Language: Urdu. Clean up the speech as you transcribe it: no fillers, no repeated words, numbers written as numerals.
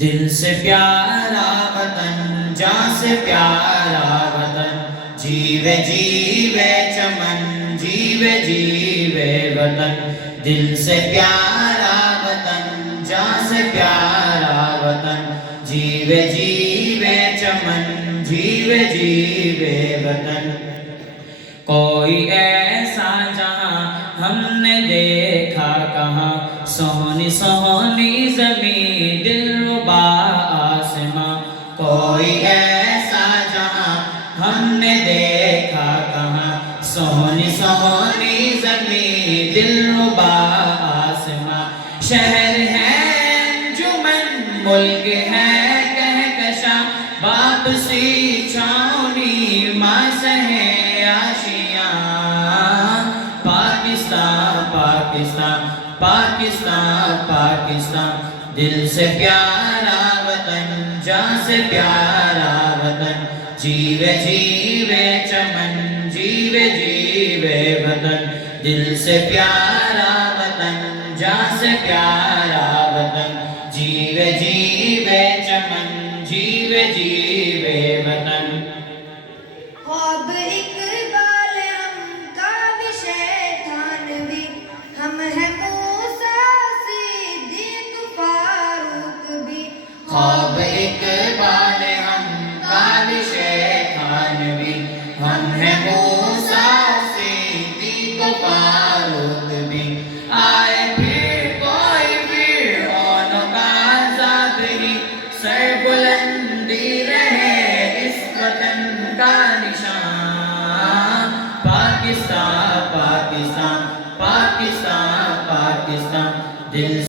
دل سے پیارا وطن، جان سے پیارا وطن، جیوے جیوے چمن، جیوے جیوے وطن۔ دل سے پیارا وطن، جان سے پیارا وطن، جیوے جیوے چمن، جیوے جیوے وطن۔ کوئی ایسا جہاں ہم نے دیکھا کہاں، سونی سونی زمین دلربا آسماں۔ کوئی ایسا جہاں ہم نے دیکھا کہاں، سونی سونی زمین دلربا آسماں۔ شہر ہے انجمن، ملک ہے کہکشاں، باپ سی چھاؤنی ماں سہے آشیاں۔ پاکستان پاکستان پاکستان پاکستان، دل سے پیارا وطن، جان سے پیارا وطن، جیوے جیوے چمن، جیوے جیوے وطن۔ دل سے پیارا وطن، جان سے پیارا وطن، جیوے جیوے چمن، جیوے جیوے وطن۔ خواب اقبال ہم کاوش تھانوی، ہم ہیں موسیٰ صدیق فاروق بھی۔ خواب اقبال ہم کاوش تھانوی، ہم ہیں موسیٰ صدیق فاروق بھی۔ آئے پھر کوئی فرعون کا عذاب ہی، سر بلندی رہے اس وطن کا نشان۔ پاکستان پاکستان پاکستان پاکستان، دل